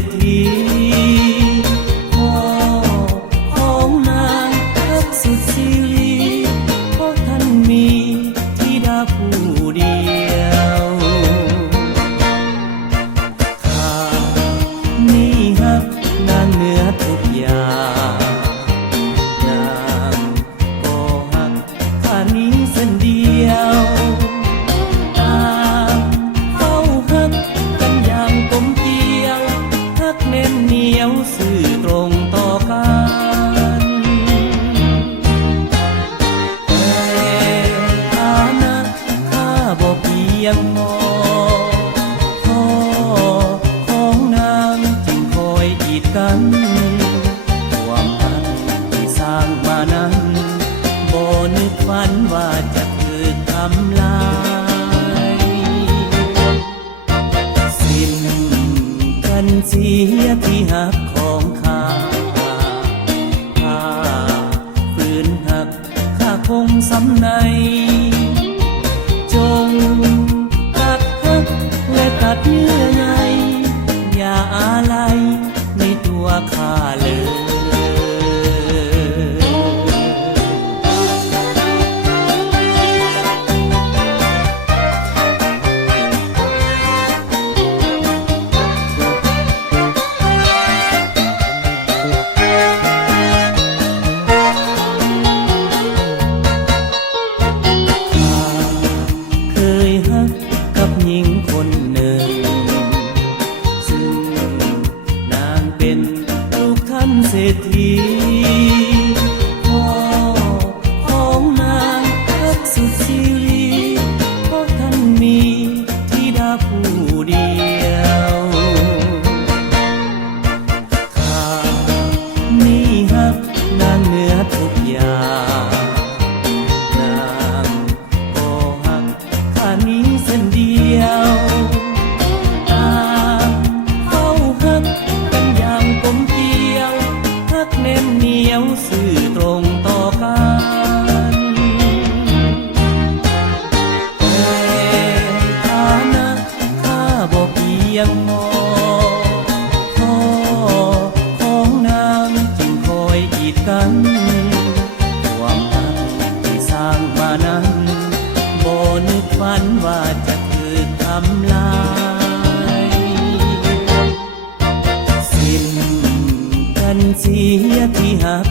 ษฐีพ่อของนางทักสุดชีวีเพราะท่านมีธิดาผู้เดียวข้านี่ฮักนางเหนือทุกอย่างนางก็ฮักข้านี้เส้นเดียวสื่อตรงต่อกันแต่ฐานะข้าบ่เพียงพอพ่อของนางจึงคอยกีดกันความรักที่สร้างมานั้นบ่นึกฝันว่าจะถูกทำลายสิ้นกันเสียที่หักของข้าฝืนหักข้าคงสำในจงตัดหักและตัดเนื้อในอย่าอะไรในตัวข้าเลยหญิงคนหนึ่งซึ่งนางเป็นลูกท่านเศรษฐีพ่อของนางทักสุดชีวีเพราะท่านมีธิดาผู้เดียวข้านี่ฮักนางเหนือทุกอย่างนางก็ฮักข้านี้เส้นเดียวต่างเฝ้าฮักกันอย่างกลมเกลียวฮักแน่นเหนียวสื่อตรงต่อกันแต่ฐานะข้าบ่เพียงพอพ่อของนางจึงคอยกีดกันความรักที่สร้างมานั้นบ่นึกฝันว่าจะทำลายสิ้นกันเสียที่หัก